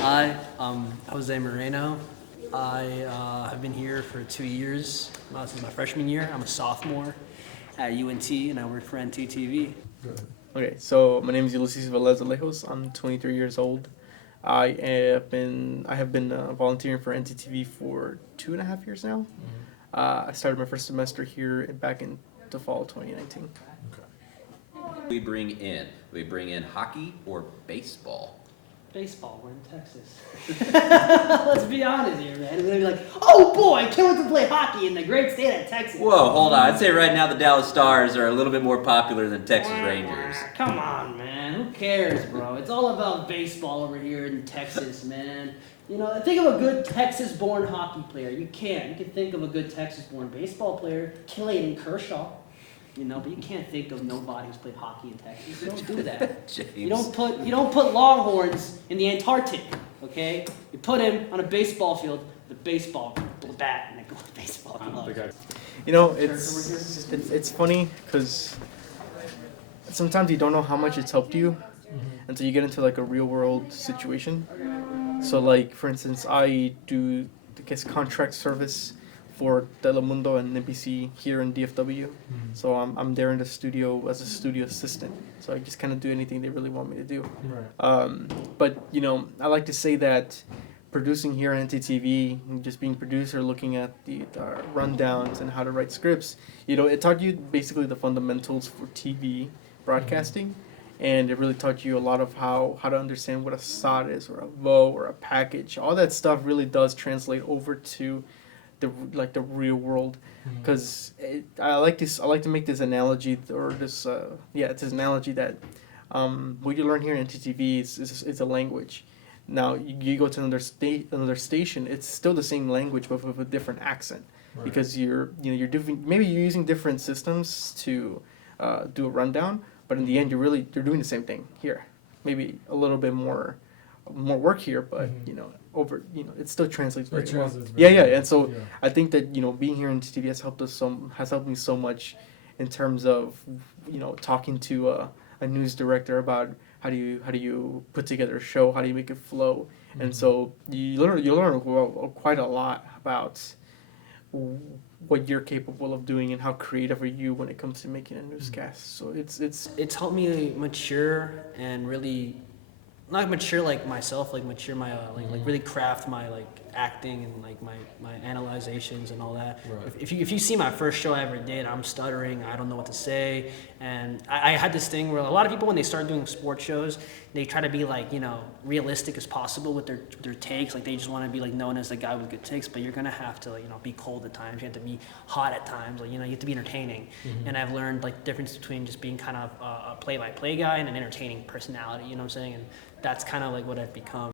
Hi, I'm Jose Moreno. I have been here for 2 years. This is my freshman year. I'm a sophomore at UNT, and I work for NTTV. Okay, so my name is Ulysses Velez Alejos. I'm 23 years old. I have been volunteering for NTTV for 2.5 years now. I started my first semester here back in the fall 2019. We bring in hockey or baseball. Baseball, we're in Texas. Let's be honest here, man. We're gonna be like, oh boy, can't wait to play hockey in the great state of Texas. Whoa, hold on. I'd say right now the Dallas Stars are a little bit more popular than Texas Rangers. Come on, man. Who cares, bro? It's all about baseball over here in Texas, man. You know, think of a good Texas-born hockey player. You can think of a good Texas-born baseball player, Clayton Kershaw. You know, but you can't think of nobody who's played hockey in Texas. You don't do that. James. You don't put Longhorns in the Antarctic, okay? You put him on a baseball field, the baseball bat, and a baseball glove. You know, it's funny because sometimes you don't know how much it's helped you until you get into like a real world situation. So like, for instance, I do, I guess, contract service for Telemundo and NBC here in DFW. So I'm there in the studio as a studio assistant. So I just kind of do anything they really want me to do. Right. But, you know, I like to say that producing here on NTTV, just being producer, looking at the rundowns and how to write scripts, you know, it taught you basically the fundamentals for TV broadcasting. And it really taught you a lot of how to understand what a SOT is, or a VO, or a package. All that stuff really does translate over to the real world, because I like to make this analogy, or it's this analogy that what you learn here in NTTV is a language. Now you go to another station, it's still the same language but with a different accent, right? Because you're using different systems to do a rundown, but in the end you're doing the same thing here. Maybe a little bit more work here, but it still translates very well. And so I think that being here in TV has helped me so much in terms of talking to a news director about how do you put together a show, how do you make it flow, and so you learn quite a lot about what you're capable of doing and how creative are you when it comes to making a newscast. So it's helped me mature and really. Not mature like myself, like mature my like really craft my like acting and like my analyzations and all that. Right. If you see my first show I ever did, I'm stuttering, I don't know what to say, and I had this thing where a lot of people when they start doing sports shows, they try to be like realistic as possible with their takes. Like they just want to be like known as the guy with good takes, but you're gonna have to be cold at times. You have to be hot at times. Like you have to be entertaining. And I've learned like the difference between just being kind of a play-by-play guy and an entertaining personality. You know what I'm saying? And that's kind of like what I've become.